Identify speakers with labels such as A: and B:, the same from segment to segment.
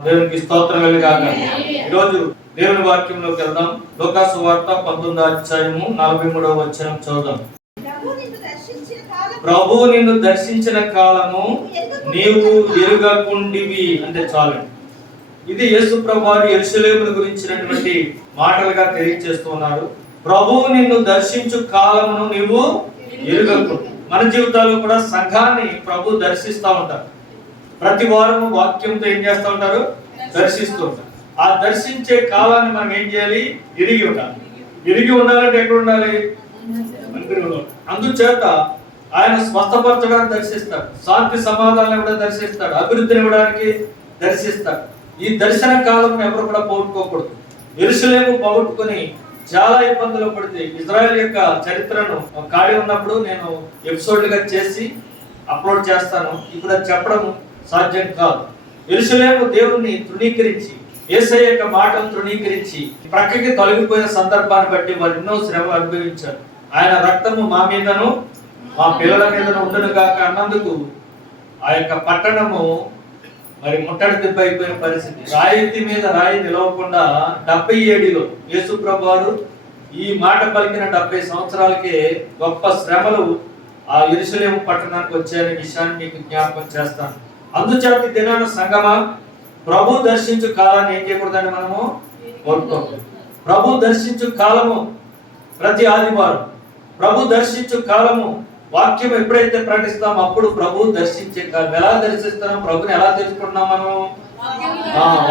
A: దేవునికి స్తోత్రం కలిగాక ఈరోజు దేవుని వాక్యంలోకి వెళ్దాం. లోకాసు వార్త పంతొమ్మిదో అధ్యాయము నలభై మూడవ వచనం చదువుదాం.
B: ప్రభు నిన్ను దర్శించిన
A: ప్రభు కాలము నీవు ఎరుగకుండివి అంటే చాలు ఇది యేసు ప్రభువారు ఎరుసలేముల గురించినటువంటి మాటలుగా తెలియజేస్తున్నారు ప్రభువు నిన్ను దర్శించు కాలమును నీవు ఎరుగకు మన జీవితాల్లో కూడా సంఘాన్ని ప్రభు దర్శిస్తూ ఉంటారు. ప్రతి వారము వాక్యంతో ఏం చేస్తూ ఉంటారు? దర్శిస్తూ ఉంటారు. ఆ దర్శించే కాలాన్ని మనం ఏం చేయాలి? ఇరిగి ఉండాలి. ఇరిగి ఉండాలంటే ఎక్కడ ఉండాలి? అందుచేత ఆయన స్వస్థపరచడానికి దర్శిస్తాడు శాంతి సమాధానం కూడా దర్శిస్తాడు అభివృద్ధిని ఇవ్వడానికి దర్శిస్తాడు ఈ దర్శన కాలం ఎవరు కూడా పోగొట్టుకోకూడదు. ఎరుసలేము పోగొట్టుకుని చాలా ఇబ్బందులు పడితే ఇజ్రాయెల్ యొక్క చరిత్రను ఖాళీ ఉన్నప్పుడు నేను ఎపిసోడ్లుగా చేసి అప్లోడ్ చేస్తాను. ఇప్పుడు అది చెప్పడం సాధ్యం కాదు. ఎరుసలేము దేవుణ్ణి తృణీకరించి ఏసై యొక్క మాటను తృణీకరించి ప్రక్కకి తొలగిపోయిన సందర్భాన్ని బట్టి వారు ఎన్నో శ్రమ అనుభవించారు. ఆయన రక్తము మా మీదను మా పిల్లల మీదను ఉండను కాక అన్నందుకు ఆ యొక్క పట్టణము మరి ముట్టడి దెబ్బ అయిపోయిన పరిస్థితి. రాయితీ మీద రాయి నిలవకుండా డెబ్బై ఏడులో యేసు వారు ఈ మాట పలికిన డెబ్బై సంవత్సరాలకే గొప్ప శ్రమలు ఆ ఇరుసలేము పట్టణానికి వచ్చాయనే విషయాన్ని మీకు జ్ఞాపకం చేస్తాను. అందుచేత దినాన సంగమా ప్రభు దర్శించు కాలాన్ని ఏం చేయకూడదని మనము? కోరుకోకూడదు ప్రభు దర్శించు కాలము ప్రతి ఆదివారం. ప్రభు దర్శించు కాలము వాక్యం ఎప్పుడైతే ప్రకటిస్తామో అప్పుడు ప్రభు దర్శించే కాలం. ఎలా దర్శిస్తున్నాం? ప్రభుని ఎలా తెలుసుకుంటున్నాం మనం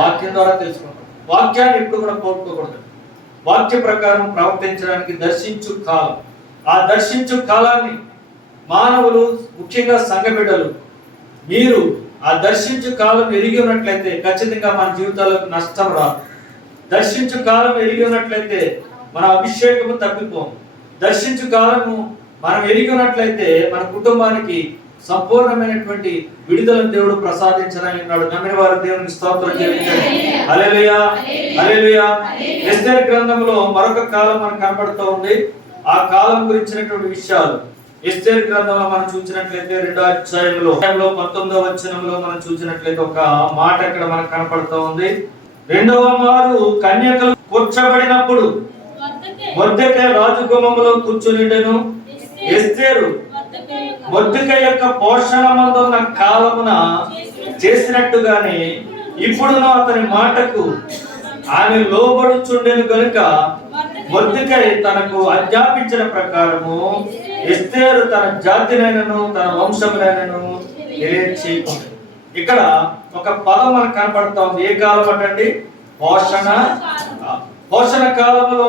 A: వాక్యం ద్వారా తెలుసుకుంటాం వాక్యాన్ని ఎప్పుడు కూడా కోరుకోకూడదు వాక్య ప్రకారం ప్రవర్తించడానికి దర్శించు కాలం. ఆ దర్శించు కాలాన్ని మానవులు ముఖ్యంగా సంఘ బిడ్డలు మీరు ఆ దర్శించు కాలం ఎరిగి ఉన్నట్లయితే ఖచ్చితంగా మన జీవితాలకు నష్టం రాదు. దర్శించు కాలం ఎరిగి ఉన్నట్లయితే మన అభిషేకము తప్పిపోము. దర్శించు కాలము మనం ఎరిగి ఉన్నట్లయితే మన కుటుంబానికి సంపూర్ణమైనటువంటి విడుదలను దేవుడు ప్రసాదించడానికి ఉన్నాడు. నమ్మిన వారు దేవుని స్తోత్రం చెల్లించండి. హల్లెలూయా. హల్లెలూయా. గ్రంథంలో మరొక కాలం మనకు కనబడుతూ ఉంది. ఆ కాలం గురించినటువంటి విషయాలు ఎస్తేర్ గ్రంథంలో మనం చూసినట్లయితే రెండో అధ్యాయంలో పంతొమ్మిదవ వచనంలో మనం చూసినట్లయితే ఒక మాట ఇక్కడ మనకు కనపడుతూ ఉంది. రెండవ మారు కన్యకలు కూర్చబడినప్పుడు మొద్దకే రాజగుమములో కూర్చునిండెను. ఎస్తేరు మొద్దుక యొక్క పోషణ మందున్న కాలమున చేసినట్టుగానే ఇప్పుడును అతని మాటకు ఆమె లోబడుచుండెను గనుక మొద్దుకై తనకు ఆజ్ఞాపించిన ప్రకారము ఎస్తేరు తన జాతినైనను తన వంశమునైనను తెలియచేయకుంది ఇక్కడ ఒక పదం మనకు కనపడతా ఉంది. ఏ కాలం అంటండి? పోషణ పోషణ కాలంలో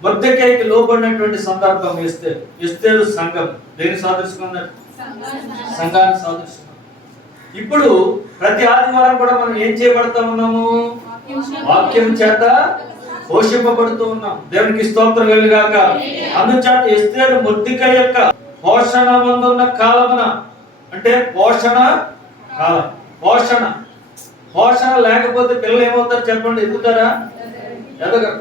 A: మొద్దకైకి లోబడినటువంటి సందర్భం ఇస్తే ఇస్తేరు సంఘం. దేని సాదృశ్యమన్నట్టు సంఘాన్ని సాదృశ్యం ఇప్పుడు ప్రతి ఆదివారం కూడా మనం ఏం చేయబడతా ఉన్నాము? వాక్యం చేత పోషింపబడుతూ ఉన్నాం. దేవునికి స్తోత్రం కలిగాక. అందుచేత ఎస్తేరు మొద్దిక యొక్క పోషణ మందున్న కాలమున అంటే పోషణ కాలం పోషణ. పోషణ లేకపోతే పిల్లలు ఏమవుతారు చెప్పండి ఎదుగుతారా? ఎదగరు.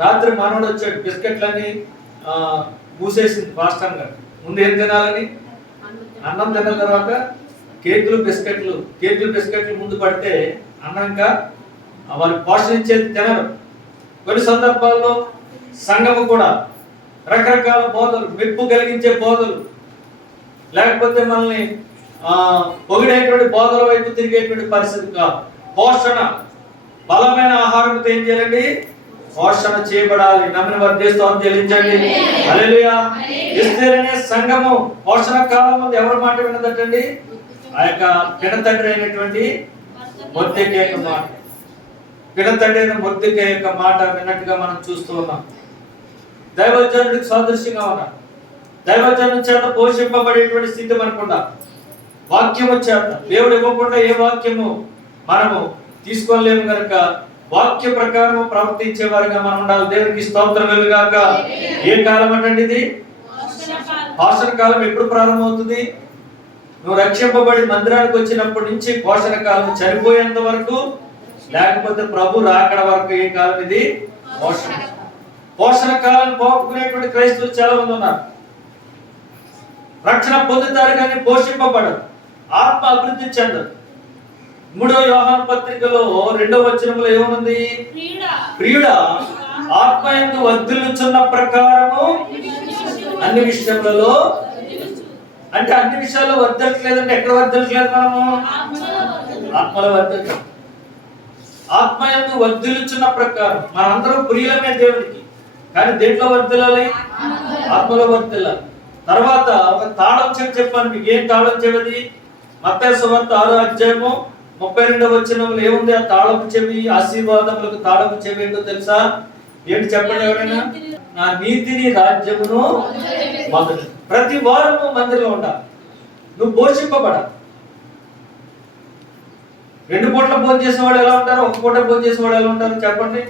A: రాత్రి మనోడు వచ్చాడు బిస్కెట్లని మూసేసింది పాస్టర్ గారు. ముందు ఏం తినాలని? అన్నం తిన్న తర్వాత కేకులు బిస్కెట్లు కేకులు బిస్కెట్లు ముందు పడితే అన్నాక వారు పోషణించేది తినరు. కొన్ని సందర్భాల్లో సంఘము కూడా రకరకాల బోధలు మెప్పు కలిగించే బోధలు లేకపోతే మనల్ని పొగిడేటువంటి బోధల వైపు తిరిగేటువంటి పరిస్థితి కాదు. పోషణ బలమైన ఆహారంతో ఏం చేయాలండి? పోషణ చేయబడాలి. నమ్మిన వారి దేశం చెల్లించండి. హల్లెలూయా. ఎస్తేర్ అనే సంఘము పోషణ కాలం ముందు ఎవరి మాట విన్నదటండి? ఆ యొక్క పినతండ్రి అయినటువంటి యొక్క మాట. పినతండ్రి అయిన మొద్దెక యొక్క మాట విన్నట్టుగా మనం చూస్తూ ఉన్నాం. దైవజనుడికి సాదృశ్యంగా ఉన్నాం. దైవజను చేత పోషింపబడేటువంటి స్థితి మనకుండా వాక్యము చేత. దేవుడు ఇవ్వకుండా ఏ వాక్యము మనము తీసుకోలేము కనుక వాక్య ప్రకారం ప్రవర్తించే వారిగా మనం ఉండాలి. దేవునికి స్తోత్రం వెలుగాక. ఏ కాలం అంటండి ఇది? పోషణ కాలం ఎప్పుడు ప్రారంభమవుతుంది? నువ్వు రక్షింపబడి మందిరానికి వచ్చినప్పటి నుంచి పోషణ కాలం చనిపోయేంత వరకు లేకపోతే ప్రభు రాకడ వరకు ఏ కాలం ఇది? పోషణ పోషణ కాలం పోగొట్టుకునేటువంటి క్రైస్తవులు చాలా మంది ఉన్నారు. రక్షణ పొందుతారు కానీ పోషింపబడరు. ఆత్మ అభివృద్ధి చెందదు మూడో యోహాన పత్రికలో రెండో వచనంలో ఏముంది? ప్రియుడ ఆత్మయందు వర్ధిల్లుచున్న ప్రకారము అన్ని విషయములలో అంటే అన్ని విషయాల్లో వర్ధట్లేదంటే ఎక్కడ వర్ధట్లేదు మనము? ఆత్మలో వర్ధట్లేదు ఆత్మయందు వర్ధిల్లుచున్న ప్రకారం మనందరం ప్రియులమే దేవునికి. కానీ దేంట్లో వర్ధిల్లాలి? ఆత్మలో వర్ధిల్లాలి. తర్వాత ఒక తాళం చెవి చెప్పాను మీకు. ఏం తాళం చెవిది? మత్తయి సువార్త ఆరో అధ్యాయము ముప్పై రెండవ వచనంలో ఏముంది? ఆ తాళపు చెవి ఆశీర్వాదములకు తాళపు చెవి ఏంటో తెలుసా? ఏంటి చెప్పండి ఎవరైనా? నా నీతిని రాజ్యమును మొదలు ప్రతి వారము మందిరంలో ఉండాలి. నువ్వు పోషింపబడాలి. రెండు పూట్ల భోజనం చేసేవాడు ఎలా ఉంటారు? ఒక పూట భోజనం చేసేవాడు ఎలా ఉంటారు? చెప్పండి.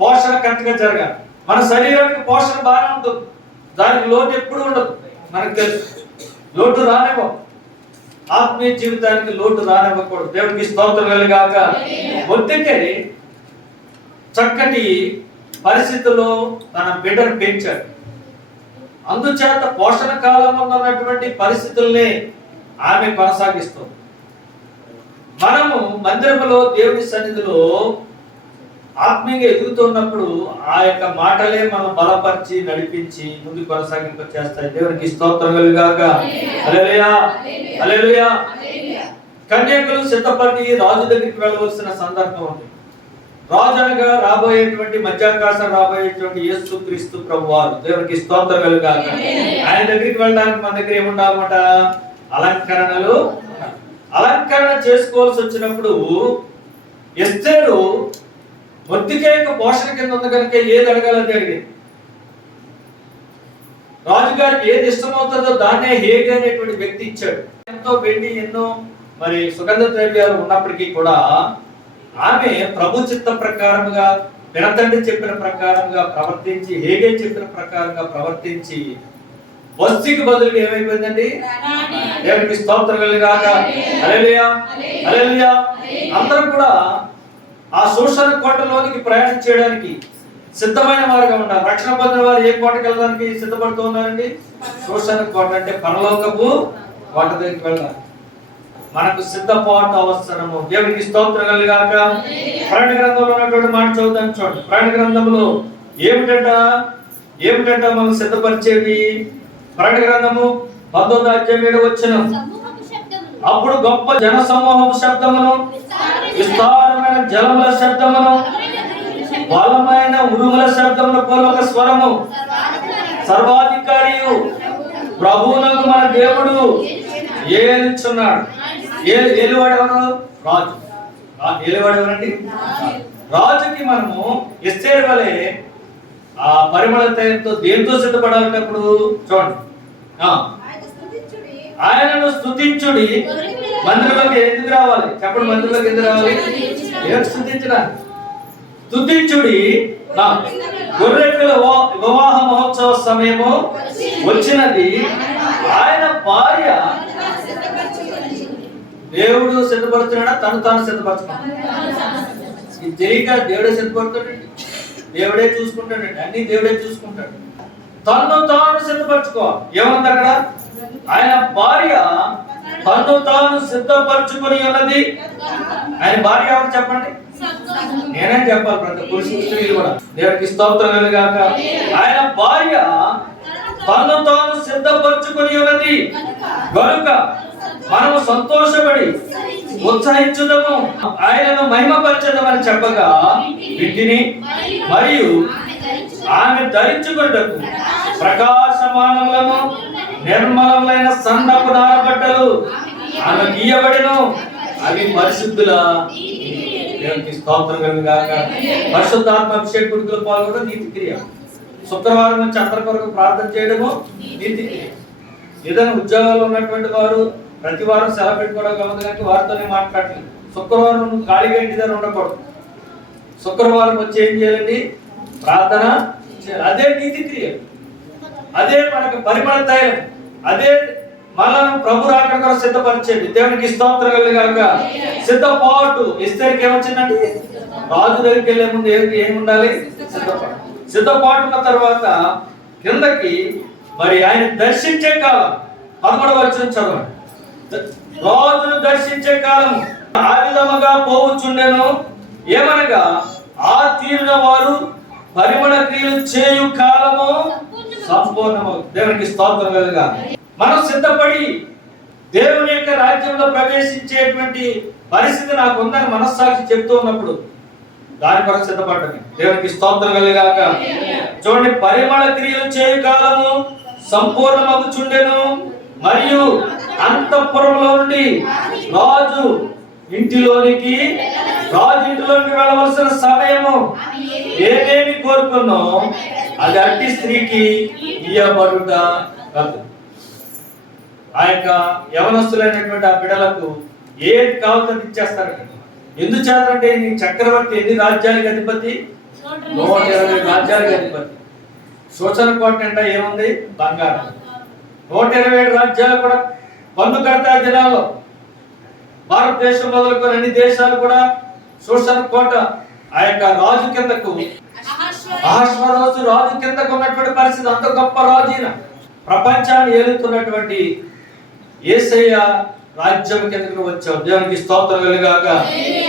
A: పోషణ కరెక్ట్గా జరగాలి. మన శరీరానికి పోషణ బాగానే ఉంటుంది. దానికి లోటు ఎప్పుడు ఉండదు. మనకు తెలుసు. లోటు రానివ్వం ఆత్మీయ జీవితానికి లోటు రానివ్వకూడదు. దేవుడికి స్తోత్రం కలిగాక. ఒత్తికే చక్కటి పరిస్థితుల్లో తన బిడ్డను పెంచాడు. అందుచేత పోషణ కాలంలో ఉన్నటువంటి పరిస్థితుల్ని ఆమె కొనసాగిస్తుంది. మనము మందిరములో దేవుని సన్నిధిలో ఆత్మీయంగా ఎదుగుతున్నప్పుడు ఆ యొక్క మాటలే మనం బలపరిచి నడిపించి ముందు కొనసాగింప చేస్తాయి. దేవునికి స్తోత్రం కలుగాక. కన్యకులు సిద్ధపడి రాజు దగ్గరికి వెళ్ళవలసిన సందర్భం ఉంది. రాజు అనగా రాబోయేటువంటి మధ్యాకాశం రాబోయేటువంటి యేసు క్రీస్తు ప్రభు వారు దేవునికి స్తోత్రం కలుగాక. ఆయన దగ్గరికి వెళ్ళడానికి మన దగ్గర ఏముండాలన్నమాట? అలంకరణలు అలంకరణ చేసుకోవాల్సి వచ్చినప్పుడు ఎస్తేరు మొత్తికేక పోషణ కింద ఉంది కనుక ఏది అడగాలని అడిగింది రాజుగారికి ఏది ఇష్టమవుతుందో దాన్నే హేగి అనేటువంటి వ్యక్తి ఇచ్చాడు. ఎంతో వెండి ఎన్నో మరి సుగంధ ద్రవ్యాలు ఉన్నప్పటికీ కూడా ఆమె ప్రభు చిత్త ప్రకారంగా పినతండ్రి చెప్పిన ప్రకారంగా ప్రవర్తించి హేగే చెప్పిన ప్రకారంగా ప్రవర్తించి వస్తుకి బదులుగా ఏమైపోయిందండి? దేవునికి స్తోత్రం కలిగాక. హల్లెలూయా. అందరూ కూడా ఆ శోషణ కోటలోనికి ప్రయాణం చేయడానికి సిద్ధమైన వారుగా ఉన్నారు రక్షణ పొందిన వారు ఏ కోటకి వెళ్ళడానికి సిద్ధపడుతూ ఉన్నారండి? శోషణ కోట అంటే పరలోకపు కోట దగ్గరికి వెళ్ళాలి. మనకు సిద్ధపాటు అవసరము. దేవునికి స్తోత్రం కలిగాక. ప్రాణ గ్రంథంలో ఉన్నటువంటి మాట చదువుతాను చూడండి. ప్రాణ గ్రంథంలో ఏమిటంట? ఏమిటంట మనం సిద్ధపరిచేవి ప్రాణ గ్రంథము పంతొమ్మిది అధ్యాయం ఏడు వచ్చిన. అప్పుడు గొప్ప జన సమూహం శబ్దమును విస్తారమైన జలముల శబ్దమును బలమైన ఉరుముల శబ్దమును పోలొక స్వరము. సర్వాధికారియు ప్రభువునకు మన దేవుడు ఏలుచున్నాడు. ఏ ఏలువాడు ఎవరు రాజు ఏలువాడు ఎవరండి రాజుకి మనము ఎస్తేరు వలె ఆ పరిమళ తైలంతో దేంతో సిద్ధపడాలన్నప్పుడు చూడండి. ఆయనను స్తుతించుడి. మందిరంలోకి ఎందుకు రావాలి? చెప్పండి మందిరంలోకి ఎందుకు రావాలి? ఏం నా గొర్రెపిల్ల వివా- వివాహ మహోత్సవ సమయము వచ్చినది. ఆయన భార్య దేవుడు సిద్ధపడుతున్నాడా? తను తాను సిద్ధపరచుకున్నాడు ఇది తెలియక దేవుడే సిద్ధపడుతాడండి దేవుడే చూసుకుంటాడండి అన్ని దేవుడే చూసుకుంటాడు. తన్ను తాను సిద్ధపరచుకోవాలి ఏముంది అక్కడ? ఆయన భార్య తన్ను తాను సిద్ధపరచుకుని ఉన్నది. ఆయన భార్య ఎవరు చెప్పండి? నేనే చెప్పాలి ప్రతి పురుషులు స్త్రీలు కూడా. దేవుడికి స్తోత్రం కాక ఆయన భార్య తను తాను సిద్ధపరచుకుని ఉన్నది. కనుక మనము సంతోషపడి ఉత్సహించుదము. ఆయనను మహిమపరచదమని చెప్పగా వీటిని మరియు ఆమె ధరించుకున్నటకు ప్రకాశమానములను నిర్మలములైన సన్నపు దారబట్టలు ఆమె గీయబడిను. అవి పరిశుద్ధుల దేవునికి స్తోత్రం కాక పరిశుద్ధాత్మ అభిషేక గుడికలు పాల్గొనడం నీతి క్రియ శుక్రవారం నుంచి అందరి కొరకు ప్రార్థన చేయడము నీతి క్రియ ఏదైనా ఉద్యోగాలు ఉన్నటువంటి వారు ప్రతి వారం సెలవు పెట్టుకోవడం కాదు కానీ వారితోనే మాట్లాడలేదు శుక్రవారం నువ్వు ఖాళీగా ఇంటి దగ్గర ఉండకూడదు. శుక్రవారం వచ్చి ఏం చేయాలండి? ప్రార్థన చేయాలి. అదే నీతి క్రియ. అదే మనకు పరిమళ తైలం. అదే మనల్ని ప్రభు రాకడ సిద్ధపరిచేది. దేవునికి స్తోత్రం కలుగాక సిద్ధపాటు ఇస్తేకి ఏమొచ్చిందండి? రాజు దగ్గరికి వెళ్ళే ముందు ఏమి ఏమి ఉండాలి? సిద్ధపాటు. సిద్ధపాటు ఉన్న తర్వాత కిందకి మరి ఆయన దర్శించే కాలం. పదమూడవ వచ్చిన చదవండి. రాజును దర్శించే కాలం ఆ విధముగా పోవుచుండెను. ఏమనగా ఆ తీరిన వారు పరిమళ క్రియలు చేయు కాలము సంపూర్ణము. దేవునికి స్తోత్రం కలుగా మనం సిద్ధపడి దేవుని యొక్క రాజ్యంలో ప్రవేశించేటువంటి పరిస్థితి నాకు ఉందని మనస్సాక్షి చెప్తూ ఉన్నప్పుడు దాని కొరకు సిద్ధపడ్డది దేవునికి స్తోత్రం కలిగాక. చూడండి పరిమళ క్రియలు చేయు కాలము సంపూర్ణమగుచుండెను. మరియు అంతఃపురంలో నుండి రాజు ఇంటిలోనికి రాజు ఇంటిలోనికి వెళ్ళవలసిన సమయము ఏమేమి కోరుకున్నో అది అట్టి స్త్రీకి ఇయ్యబడుట కాదు. ఆ యొక్క యవనస్తులైనటువంటి ఆ బిడలకు ఏది కావాలో అది ఇచ్చేస్తారట. ఎందుచేతంటే నీ చక్రవర్తి ఎన్ని రాజ్యాలకు అధిపతి? నూట ఇరవై రాజ్యాలకు అధిపతి. సూచన కోట అంటే ఏముంది? బంగారం. నూట ఇరవై ఏడు రాజ్యాలు కూడా పన్ను కడతాయి దినాల్లో. భారతదేశం మొదలుకొని అన్ని దేశాలు కూడా సూచన కోట ఆ యొక్క రాజు కిందకు అహస్వరోజు రాజు కిందకు ఉన్నటువంటి పరిస్థితి అంత గొప్ప రాజు ఈయన. ప్రపంచాన్ని ఏలుతున్నటువంటి ఏసయ్య రాజ్యం కిందకు వచ్చావు. దేవునికి స్తోత్రం కలుగాక.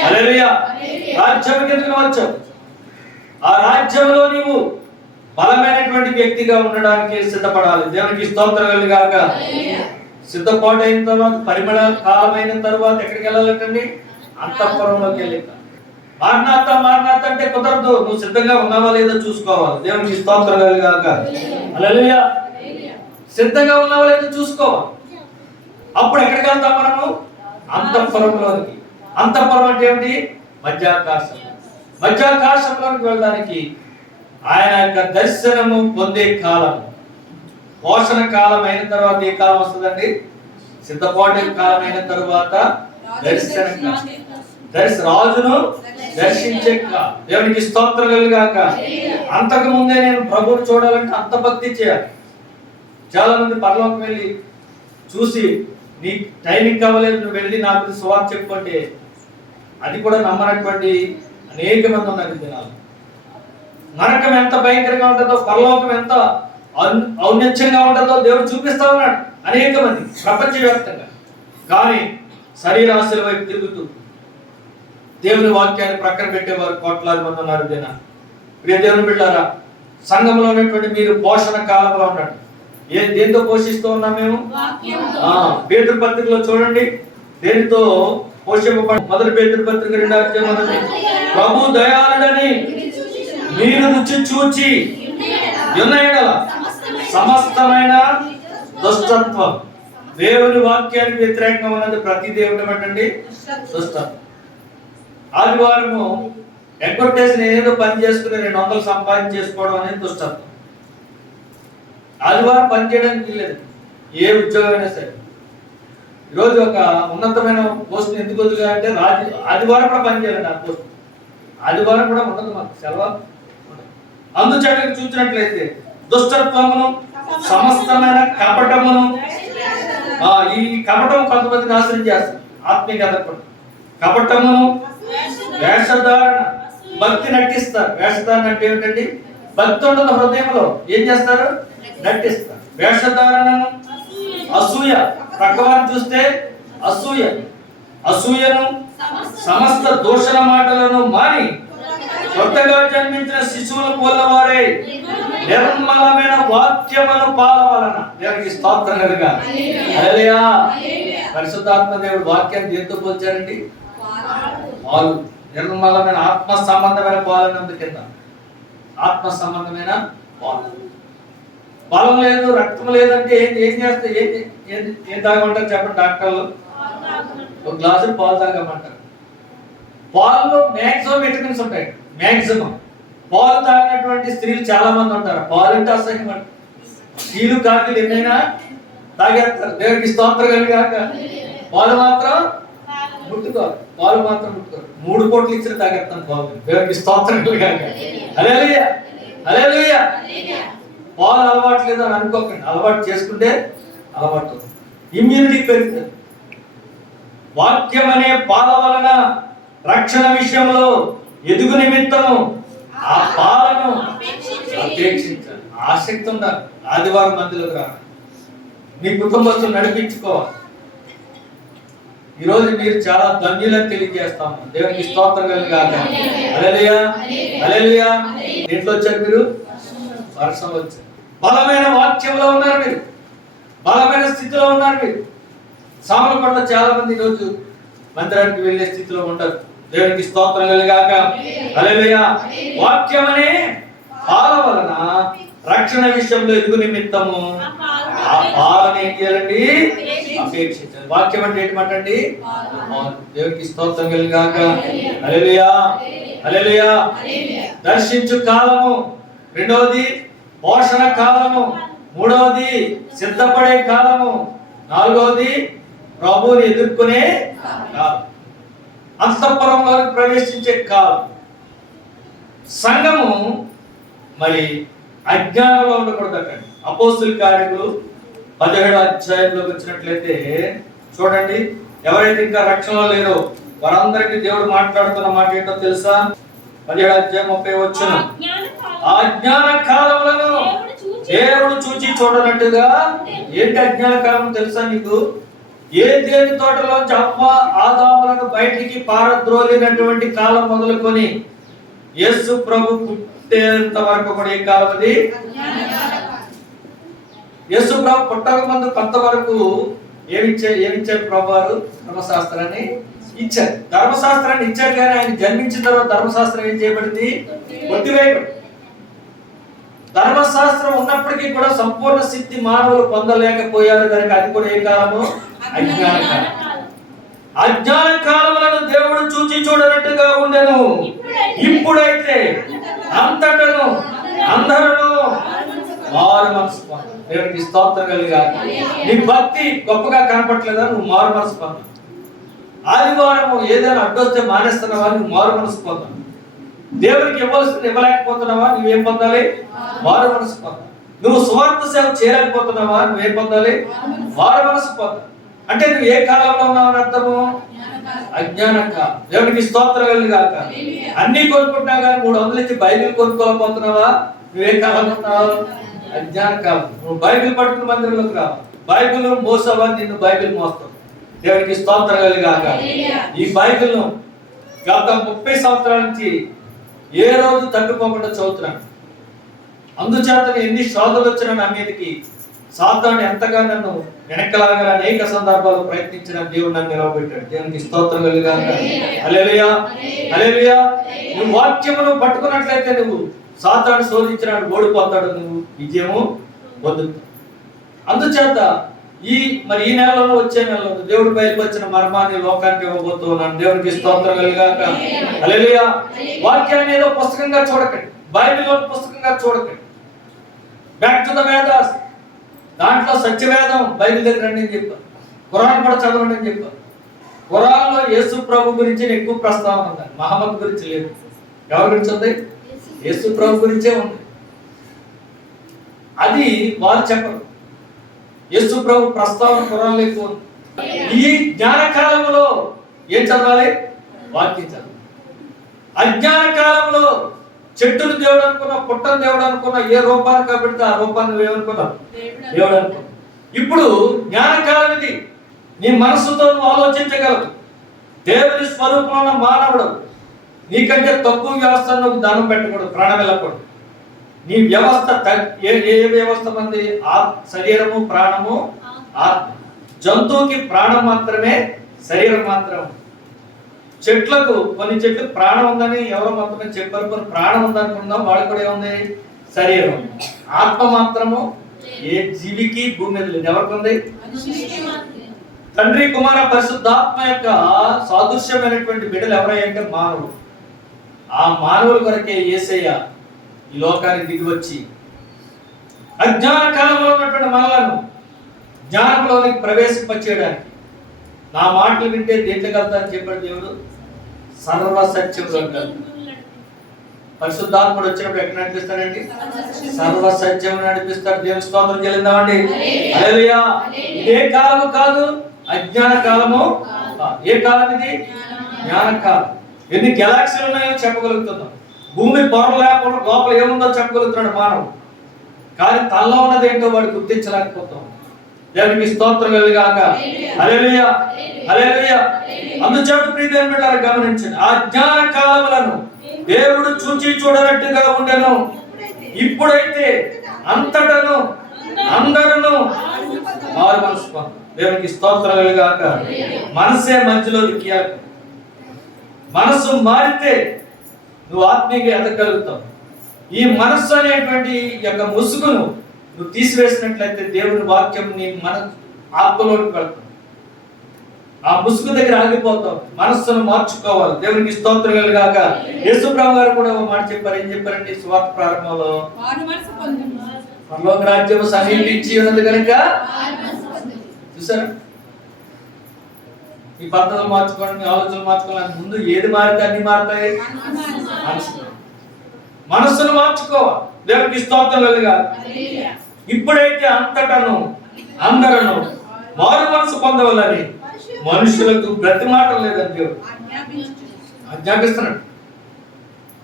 A: హల్లెలూయా. రాజ్యం కిందకు వచ్చావు. ఆ రాజ్యంలో నీవు బలమైనటువంటి వ్యక్తిగా ఉండడానికి సిద్ధపడాలి. దేవునికి స్తోత్రం కలుగాక. సిద్ధపాటైన తర్వాత పరిమళ కాలమైన తర్వాత ఎక్కడికి వెళ్ళాలంటండి? అంతఃపురంలోకి వెళ్ళి మారినాత మారినాత అంటే కుదరదు. నువ్వు సిద్ధంగా ఉన్నావా లేదో చూసుకోవాలి. దేవునికి స్తోత్రం కలుగాక. హల్లెలూయా. సిద్ధంగా ఉన్నావా లేదో చూసుకోవాలి. అప్పుడు ఎక్కడికి వెళ్తాం మనము? అంతఃపురంలోనికి. అంతఃపురం అంటే ఏమిటి? మధ్యాకాశం. మధ్యాకాశంలోనికి వెళ్ళడానికి ఆయన యొక్క దర్శనము పొందే కాలం. పోషణ కాలం అయిన తర్వాత ఏ కాలం వస్తుందండి? సిద్ధపాటు కాలం అయిన తర్వాత దర్శన దర్శ రాజును దర్శించే దేవునికి స్తోత్రం కలుగాక. అంతకు ముందే నేను ప్రభువుని చూడాలంటే అంత భక్తి చేయాలి. చాలా మంది పరలోకం వెళ్ళి చూసి నీ టైమింగ్ కావలేదు నువ్వు వెళ్ళి నాకు సువార్త చెప్పుకుంటే అది కూడా నమ్మనటువంటి అనేక మంది ఉన్నారు దినాలు నరకం ఎంత భయంకరంగా ఉంటుందో పరలోకం ఎంత ఔన్నత్యంగా ఉంటుందో దేవుడు చూపిస్తా ఉన్నాడు అనేక మంది ప్రపంచవ్యాప్తంగా. కానీ శరీరాశుల వైపు తిరుగుతూ దేవుని వాక్యాన్ని ప్రక్కన పెట్టేవారు కోట్లాది మంది ఉన్నారు దిన ప్రియ దేవుని బిడ్డారా సంఘంలో ఉన్నటువంటి మీరు పోషణ కాలంలో ఉండండి. ఏ దేంతో పోషిస్తూ ఉన్నాం మేము? ఆ పేదల పత్రికలో చూడండి. దేనితో పోషింపబడి మొదటి పేదల పత్రిక రెండో అధ్యాయం మొదటి ప్రభు దయాళుడని మీరు రుచి చూచి సమస్తమైన దుష్టత్వం. దేవుని వాక్యానికి వ్యతిరేకంగా ఉన్నది ప్రతి దేవుడు ఏమంటండి? దుష్టత్వం. ఆదివారము ఎగ్గొట్టేసి నేను ఏదో పని చేసుకుని రెండు వందలు సంపాదించేసుకోవడం అనేది దుష్టత్వం. ఆదివారం పని చేయడానికి లేదు ఏ ఉద్యోగం అయినా సరే. ఈరోజు ఒక ఉన్నతమైన పోస్ట్ ఎందుకు వదిలే అంటే రాజు ఆదివారం కూడా పని చేయాలండి ఆ పోస్ట్. ఆదివారం కూడా ఉండదు మాకు సెలవు. అందుచేత చూసినట్లయితే దుష్టత్వమును సమస్తమైన కపటమును ఆ, ఈ కపటం కొంతమంది నాశనం చేస్తారు ఆత్మీయ కథపడం కపటమును వేషధారణ. భక్తి నటిస్తారు. వేషధారణ అంటే ఏమిటండి? భక్తి ఉండదు హృదయంలో. ఏం చేస్తారు? నటిస్తారు. వేషధారణను అసూయ. ప్రక్కవారిని చూస్తే అసూయ. అసూయను సమస్త దూషణ మాటలను మాని కొత్తగా జన్మించిన శిశువులు పోలవారే నిర్మలమైన వాక్యమును పాలవలన. దేవునికి స్తోత్రం కనుక హల్లెలూయా. పరిశుద్ధాత్మ దేవుడు వాక్యాన్ని దేంతో పోల్చారండి? పాలు నిర్మలమైన ఆత్మ సంబంధమైన పాలన ఉంది కింద. ఆత్మ సంబంధమైన పాలు బలం లేదు రక్తం లేదంటే ఏం ఏం చేస్తే ఏం ఏం తాగమంటారు చెప్పండి డాక్టర్లు? ఒక గ్లాసు పాలు తాగమంటారు. పాలలో మ్యాక్సిమం విటమిన్స్ ఉంటాయి మ్యాక్సిమం పాలు తాగినటువంటి స్త్రీలు చాలా మంది ఉంటారు పాలు అంటే అసహ్యం. టీలు కాఫీలు ఎన్నైనా తాగేస్తారు. దేవుడికి స్తోత్రం కలిగాక పాలు మాత్రం ముట్టుకోరు పాలు మాత్రం ముట్టుకోరు మూడు కోట్లు ఇచ్చిన తాగేస్తాను బాగుంది దేవుడికి స్తోత్రం కలిగాక అలేలుయ్య అలేలుయ్య పాలు అలవాటు లేదు అని అనుకోకండి. అలవాటు చేసుకుంటే అలవాటు ఇమ్యూనిటీ పెరుగుతుంది. వాక్యం అనే పాల వలన రక్షణ విషయంలో ఎదుగు నిమిత్తము ఆ పాలను అపేక్షించాలి ఆసక్తి ఉండాలి. ఆదివారం మందులకు రా నీ కుటుంబస్తులు నడిపించుకోవాలి. ఈ రోజు మీరు చాలా ధన్యులని తెలియజేస్తాము. దేవునికి స్తోత్రం కలిగాక అలెలుయా అలెలుయా ఇంట్లో వచ్చారు మీరు? వర్షం వచ్చారు బలమైన వాక్యంలో ఉన్నారు మీరు. బలమైన స్థితిలో ఉన్నారు మీరు. సామలపట్ల చాలా మంది ఈరోజు మందిరానికి వెళ్ళే స్థితిలో ఉంటారు. దేవునికి స్తోత్రం కలిగాక అలెలుయా వాక్యం అనే పాల వలన రక్షణ విషయంలో ఎదుగు నిమిత్తము? ఆ పాలన ఏం చేయాలండి? అపేక్షించాలి. వాక్యం అంటే ఏంటంటే దేవునికి స్తోత్రం కలిగాక. అలెలుయా అలెలుయా దర్శించు కాలము. రెండవది పోషణ కాలము. మూడవది సిద్ధపడే కాలము. నాలుగవది ప్రభువుని ఎదుర్కొనే కాలం. అంతఃపురంలోకి ప్రవేశించే కాలం. సంఘము మరి అజ్ఞానంలో ఉండకూడదు అక్కడ. అపోస్తుల కార్యములు పదిహేడు అధ్యాయంలోకి వచ్చినట్లయితే చూడండి ఎవరైతే ఇంకా రక్షణలో లేరో వారందరికీ దేవుడు మాట్లాడుతున్న మాట ఏంటో తెలుసా? పదిహేడు అధ్యాయం ముప్పై వచ్చిన. ఆ జ్ఞాన కాలములను దేవుడు చూచి చూడనట్టుగా ఏంటి అజ్ఞాన కాలం తెలుసా నీకు? ఏ దేని తోటలోంచి అవ్వ ఆదాములను బయటికి పారద్రోలినటువంటి కాలం మొదలుకొని యేసు ప్రభు పుట్టేంత వరకు కూడా ఏ కాలం అది? యేసు ప్రభు పుట్టక ముందు కొంత వరకు ఏమిచ్చారు ఏమిచ్చారు ప్రభు ధర్మశాస్త్రాన్ని ఇచ్చారు. ధర్మశాస్త్రాన్ని ఇచ్చారు కానీ ఆయన జన్మించిన తర్వాత ధర్మశాస్త్రం ఏం చేయబడింది? కొట్టివేయబడి ధర్మశాస్త్రం ఉన్నప్పటికీ కూడా సంపూర్ణ సిద్ధి మానవులు పొందలేకపోయారు కనుక అది కూడా ఏ కాలము? అజ్ఞాన కాలం. అజ్ఞాన కాలములను దేవుడు చూచి చూడనట్టుగా ఉండెను. ఇప్పుడైతే అంతటను అందరూ మారు మనసు దేవునికి స్తోత్రం కలిగా నీ భక్తి గొప్పగా కనపట్లేదా నువ్వు మారు మనసు పొందు ఆదివారం ఏదైనా అడ్డొస్తే మానేస్తున్నావా? నువ్వు మారు మనసు పొందావు దేవునికి ఇవ్వాల్సింది ఇవ్వలేకపోతున్నావా? నువ్వేం పొందాలి? మారు మనసు పొందాలి. నువ్వు స్వార్థ సేవ చేయలేకపోతున్నావా? నువ్వేం పొందాలి? మారు మనసు పొందాలి. అంటే నువ్వు ఏ కాలంలో ఉన్నావని అర్థము? అజ్ఞాన కాలం దేవునికి స్తోత్రం కాక అన్ని కొనుక్కుంటున్నా కానీ మూడు వందలు ఇచ్చి బైబిల్ కొనుక్కోలేకపోతున్నావా? నువ్వే కాలంలో ఉన్నావు? కాలం నువ్వు బైబిల్ పట్టుకుని మందిరంలోకి రా. బైబిల్ మోసవా నిన్ను బైబిల్ మోస్తావు దేవునికి స్తోత్రం కాక ఈ బైబిల్ను గత ముప్పై సంవత్సరాల నుంచి ఏ రోజు తగ్గిపోకుండా చదువుతున్నాను. అందుచేత ఎన్ని శోధలు వచ్చినా నా మీదకి సాతాను ఎంతగా నన్ను వెనకలాగా అనేక సందర్భాలు ప్రయత్నించిన దేవుడు నన్ను నిలవబెట్టాడు. దేవునికి స్తోత్రం కలిగా అలెలుయా అలెలుయా నువ్వు వాక్యమును పట్టుకున్నట్లయితే నువ్వు సాతాను శోధించినాడు ఓడిపోతాడు నువ్వు విజయము పొందుతావు. అందుచేత ఈ మరి ఈ నెలలో వచ్చే నెలలో దేవుడు బయలుపరిచిన మర్మాన్ని లోకానికి ఇవ్వబోతున్నాను దేవుడికి స్తోత్రం కలిగాక. అలెలియా వాక్యాన్ని ఏదో పుస్తకంగా చూడకండి. బైబిల్ ఒక పుస్తకంగా చూడకండి. బ్యాక్ టు ద వేదాస్ దాంట్లో సత్యవేదం బైబిల్ దగ్గర రండి అని చెప్పాను. కురాన్ కూడా చదవండి అని చెప్పాను. కురాన్లో యేసు ప్రభు గురించి ఎక్కువ ప్రస్తావన ఉంది మహమ్మద్ గురించి లేదు. ఎవరి గురించి ఉంది? యేసు ప్రభు గురించే ఉంది. అది వారు చెప్పరు. యేసు ప్రభు ప్రస్తావన ఎక్కువ ఉంది ఈ జ్ఞాన కాలంలో ఏం చదవాలి? వాక్యం చదవాలి. అజ్ఞాన కాలంలో చెట్టును దేవుడు అనుకున్నా పుట్టను దేవుడు అనుకున్నా ఏ రూపాన్ని కాబట్టి ఆ రూపాన్ని నువ్వేమనుకున్నావు? దేవుడు అనుకున్నావు ఇప్పుడు జ్ఞానకాలం ఇది నీ మనసుతో నువ్వు ఆలోచించగలవు. దేవుని స్వరూపంలో మానవుడు నీకంటే తక్కువ వ్యవస్థ నువ్వు దానం పెట్టకూడదు ప్రాణం వెళ్ళకూడదు. నీ వ్యవస్థ ఏ ఏ వ్యవస్థ మంది? ఆ శరీరము ప్రాణము ఆత్మ. జంతువుకి ప్రాణం మాత్రమే శరీరం మాత్రం చెట్లకు కొన్ని చెట్లు ప్రాణం ఉందని ఎవరో మొత్తం చెప్పారు కొన్ని ప్రాణం ఉందనుకుందాం వాళ్ళకి కూడా ఏముంది? శరీరం ఆత్మ మాత్రము ఏ జీవికి భూమి మీద లేదు. ఎవరికి ఉంది? తండ్రి కుమార పరిశుద్ధాత్మ యొక్క సాదృశ్యమైనటువంటి బిడ్డలు ఎవరయ్యంటే మానవుడు ఆ మానవుల కొరకే యేసయ్య ఈ లోకానికి దిగి వచ్చి అజ్ఞాన కాలంలో ఉన్నటువంటి మనలను జ్ఞానంలోనికి ప్రవేశింపచేయడానికి నా మాటలు వింటే దేంట్లో అని చెప్పాడు దేవుడు? సర్వ సత్యంలో కలుగుతాడు. పరిశుద్ధాత్ముడు వచ్చినప్పుడు ఎక్కడ నడిపిస్తాడండి? సర్వ సత్యం నడిపిస్తాడు. దేవుని స్తోత్రం చెల్లిందామండి ఏ ఇదే కాలము కాదు అజ్ఞాన కాలము ఏ కాలం ఇది జ్ఞాన కాలం ఎన్ని గెలాక్సీలు ఉన్నాయో చెప్పగలుగుతున్నాం. భూమి పొర లేకుండా లోపల ఏముందో చెప్పగలుగుతున్నాడు మానవుడు. కానీ తనలో ఉన్నది ఏంటో వాడు గుర్తించలేకపోతాం దేవునికి స్తోత్రం కలిగాక. హల్లెలూయా హల్లెలూయా అందుచేత బిడ్డలారా గమనించండి. ఆ జ్ఞాన కాలములను దేవుడు చూచి చూడనట్టుగా ఉండెను. ఇప్పుడైతే అంతటను అందరూ మారు మనసు. దేవునికి స్తోత్రం కలిగాక. మనసే మధ్యలో కీలకం. మనసు మారితే నువ్వు ఆత్మీయంగా ఎదగలుగుతావు. ఈ మనస్సు అనేటువంటి యొక్క ముసుగును నువ్వు తీసివేసినట్లయితే దేవుని వాక్యం నీ మన ఆత్మలోకి వెళ్తుంది. ఆ ముసుగు దగ్గర ఆగిపోతాం మనస్సును మార్చుకోవాలి. దేవునికి స్తోత్రం కలిగాక. యేసుప్రభు గారు కూడా ఒక మాట చెప్పారు. ఏం చెప్పారండి? స్వార్థ ప్రారంభంలో? పరలోక రాజ్యం సమీపించి ఉన్నది కనుక చూసారా ఈ పద్ధతులు మార్చుకోండి మీ ఆలోచనలు మార్చుకోవాలి ముందు ఏది మారితే అన్ని మారుతాయి? మనసు మనస్సును మార్చుకోవాలి. దేవునికి స్తోత్రం కలుగా ఇప్పుడైతే అంతటను అందరను మారు మనసు పొందవాలని మనుషులకు ప్రతి మాట లేదని దేవుడు ఆజ్ఞాపిస్తున్నాడు.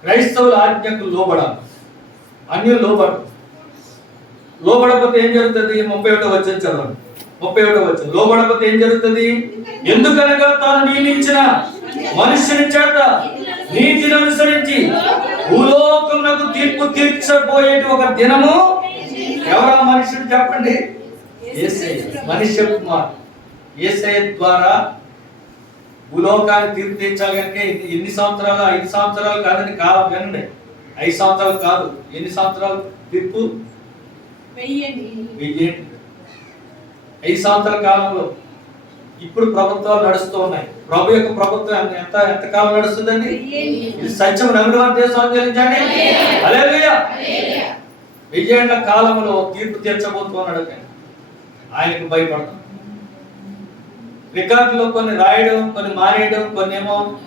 A: క్రైస్తవుల ఆజ్ఞకు లోబడాలి. అన్యులు లోబడు లోబడకపోతే ఏం జరుగుతుంది? ముప్పై ఒకటో వచ్చిన చదవండి. ముప్పై ఒకటో వచ్చిన లోబడకపోతే ఏం జరుగుతుంది? ఎందుకనగా తాను నియమించిన మనుష్యుని చేత నీతిని అనుసరించి భూలోకమునకు తీర్పు తీర్చబోయేటి ఒక దినము ఎవరా మనుషుడు చెప్పండి? మనుష్య కుమార్. యేసయ్య ద్వారా భూలోకాన్ని తీర్పు తీర్చాలి కనుక ఇది ఎన్ని సంవత్సరాలు? ఐదు సంవత్సరాలు కాదని కాలం వినండి. ఐదు సంవత్సరాలు కాదు. ఎన్ని సంవత్సరాలు? తీర్పు?
C: వెయ్యండి.
A: ఐదు సంవత్సరాల కాలంలో ఇప్పుడు ప్రభుత్వాలు నడుస్తూ ఉన్నాయి. ప్రభు యొక్క ప్రభుత్వం ఎంత- ఎంత కాలం నడుస్తుందండి? సత్యం నమ్మిన దేశం అందించండి హల్లెలూయా. వెయ్యేళ్ళ కాలంలో తీర్పు తీర్చబోతున్నాడు ఆయనకు భయపడతాం. రికార్డులో కొన్ని రాయడం కొన్ని మానేయడం కొన్ని ఏమో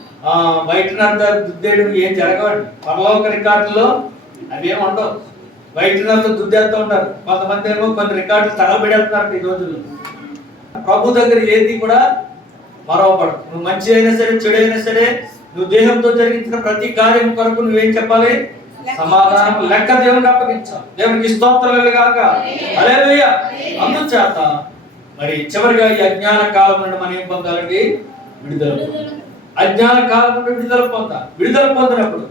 A: బయట దుద్దేయడం ఏం జరగవండి. పరలోక రికార్డులో అవి ఏమి ఉండవు. బయట నర్థం దుద్దేస్తూ ఉంటారు కొంతమంది ఏమో కొన్ని రికార్డులు తగలబెడేస్తున్నారు ఈ రోజుల్లో. ప్రభు దగ్గర ఏది కూడా మరవపడదు నువ్వు మంచి అయినా సరే చెడు అయినా సరే నువ్వు దేహంతో జరిగించిన ప్రతి కార్యం కొరకు నువ్వేం చెప్పాలి? సమాధానం లెక్క దేవునికి అప్పగించాలి. దేవునికి స్తోత్రాలు కాక హల్లెలూయా. అందుచేత మరి చివరిగా ఈ అజ్ఞాన కాలం నుండి మనం ఏం పొందాలండి? విడుదల. అజ్ఞాన కాలం నుండి విడుదల పొందాలి. విడుదల పొందినప్పుడు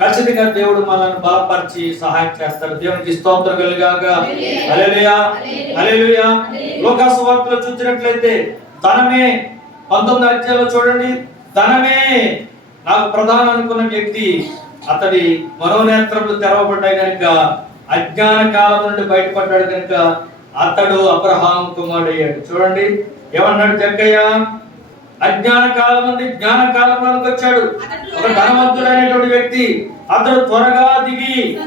A: ఖచ్చితంగా దేవుడు మనల్ని బలపరిచి సహాయం చేస్తాడు దేవునికి స్తోత్రం కలిగాక. హల్లెలూయా. హల్లెలూయా. లోకాసు వార్తలో చూసినట్లయితే ధనమే పంతొమ్మిది అధ్యాయంలో చూడండి. ధనమే నాకు ప్రధానం అనుకున్న వ్యక్తి అతడి మనోనేత్రములు తెరవబడ్డాయి కనుక అజ్ఞాన కాలం నుండి బయటపడ్డాడు కనుక అతడు అబ్రహాం కుమారుడు అయ్యాడు చూడండి. ఏమన్నాడు జక్కయ్య అజ్ఞాన కాలం నుండి జ్ఞాన కాలంలోకి వచ్చాడు ఒక ధనవంతుడైనటువంటి వ్యక్తి. అతడు త్వరగా దిగి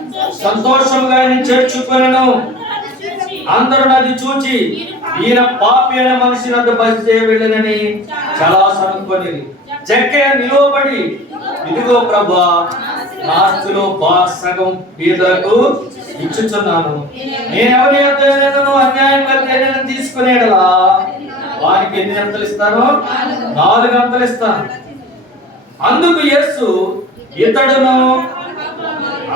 A: సంతోషంగా ఆయన చేర్చుకొనెను అందరూ నది చూచి ఈయన పాపి అయిన మనిషి నన్ను బస్ వెళ్ళనని చాలా సనుకొని జక్కయ్య నిలువబడి ఇదిగో ప్రభా నాస్తులో సగం బీదలకు ఇచ్చుచున్నాను. నేను ఎవరి యొద్దైనను వానికి ఎన్ని అంతలు ఇస్తాను నాలుగు. అంతలు ఇస్తాను అందుకు యేసు ఇతడును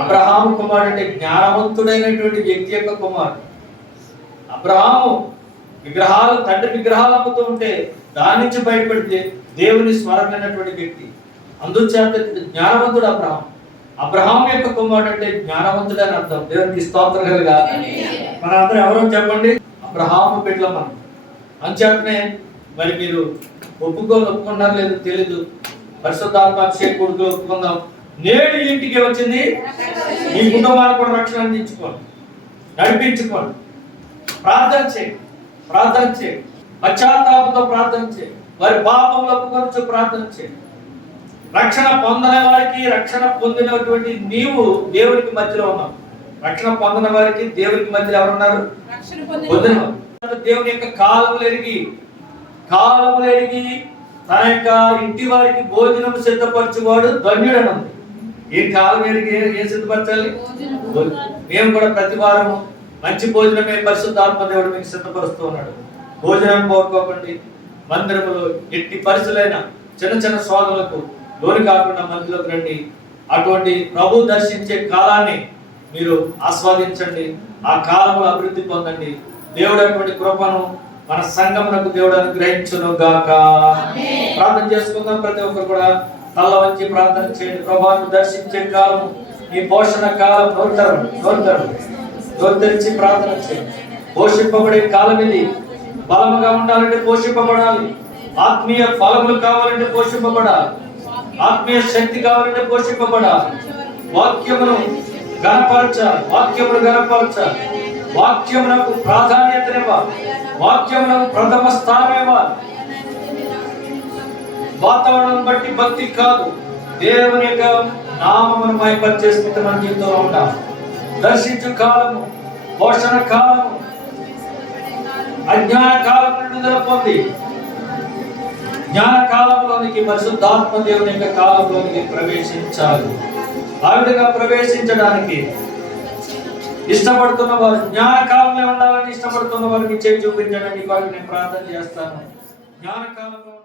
A: అబ్రహాము కుమారుడు అంటే జ్ఞానవంతుడైనటువంటి వ్యక్తి యొక్క కుమారుడు. అబ్రహాము విగ్రహాలు తండ్రి విగ్రహాలు అమ్ముతూ ఉంటే దాని నుంచి బయటపడితే దేవుని స్వరమైనటువంటి వ్యక్తి. అందుచేత జ్ఞానవంతుడు అబ్రహాం అబ్రహాం యొక్క కుమారుడు అంటే జ్ఞానవంతుడు అని అర్థం. దేవునికి స్తోత్రం కలుగా మన అందరూ ఎవరో చెప్పండి? అబ్రహాము బిడ్డల మనం. అంచేతనే మరి మీరు ఒప్పుకోలు ఒప్పుకున్నారు లేదు తెలీదు. పరిశుద్ధాత్మ అభిషేక్ కొడుకులు ఒప్పుకుందాం. నేడు ఇంటికి వచ్చింది. మీ కుటుంబానికి కూడా రక్షణ అందించుకోండి. నడిపించుకోండి. ప్రార్థన చేయండి. ప్రార్థన చేయండి. పశ్చాత్తాపంతో ప్రార్థన చేయండి. వారి పాపములు ఒప్పుకొనచ్చు ప్రార్థన చేయండి. రక్షణ పొందని వారికి రక్షణ పొందినటువంటి నీవు దేవునికి మధ్యలో ఉన్నావు. రక్షణ పొందిన వారికి దేవునికి మధ్యలో ఎవరున్నారు?
C: పొందిన
A: దేవుని యొక్క కాలములు ఎరిగి కాలములు ఎరిగి తన యొక్క ఇంటి వారికి భోజనం సిద్ధపరచువాడు ధన్యుడని ఏ కాలం ఎరిగి ఏ- సిద్ధపరచాలి? మేము కూడా ప్రతి వారం మంచి భోజనమే పరిశుద్ధాత్మ దేవుడు మీకు సిద్ధపరుస్తూ ఉన్నాడు. భోజనం పోగొట్టుకోకండి మందిరములో ఎట్టి పరిస్థితులైన చిన్న చిన్న సోదరులకు లోని కాకుండా మందిలోకి రండి. అటువంటి ప్రభు దర్శించే కాలాన్ని మీరు ఆస్వాదించండి. ఆ కాలంలో అభివృద్ధి పొందండి. దేవుడు అటువంటి కృపను మన సంఘమునకు దేవుడు అనుగ్రహించును గాక ప్రార్థన చేసుకుందాం ప్రతి ఒక్కరు కూడా. తల్ల వంచి ప్రార్థన చేయండి. ప్రభాను దర్శించే కాలం ఈ పోషణ కాలం నోరుతారు నోరుతారు. నోరు తెరిచి ప్రార్థన చేయండి. పోషింపబడే కాలం ఇది. బలముగా ఉండాలంటే పోషింపబడాలి. ఆత్మీయ ఫలములు కావాలంటే పోషింపబడాలి. ఆత్మీయ శక్తి కావాలంటే పోషింపబడాలి. వాక్యమును గణపరచాలి వాక్యమును గణపరచాలి వాక్యమునకు ప్రాధాన్యతనివ్వాలి. వాక్యమునకు ప్రథమ స్థానం ఇవ్వాలి వాతావరణం బట్టి భక్తి కాదు. దేవుని యొక్క నామమును మైపరిచే స్థితి మన జీవితంలో ఉండాలి. దర్శించు కాలము పోషణ కాలము అజ్ఞాన కాలం నుండి విడుదల పొంది జ్ఞాన కాలంలోనికి పరిశుద్ధాత్మ దేవుని యొక్క కాలంలోనికి ప్రవేశించాలి. ఆవిడగా ప్రవేశించడానికి ఇష్టపడుతున్న వారు జ్ఞానకాలంలో ఉండాలని ఇష్టపడుతున్న వారికి చేయి చూపించడానికి వారికి నేను ప్రార్థన చేస్తాను. జ్ఞానకాలంలో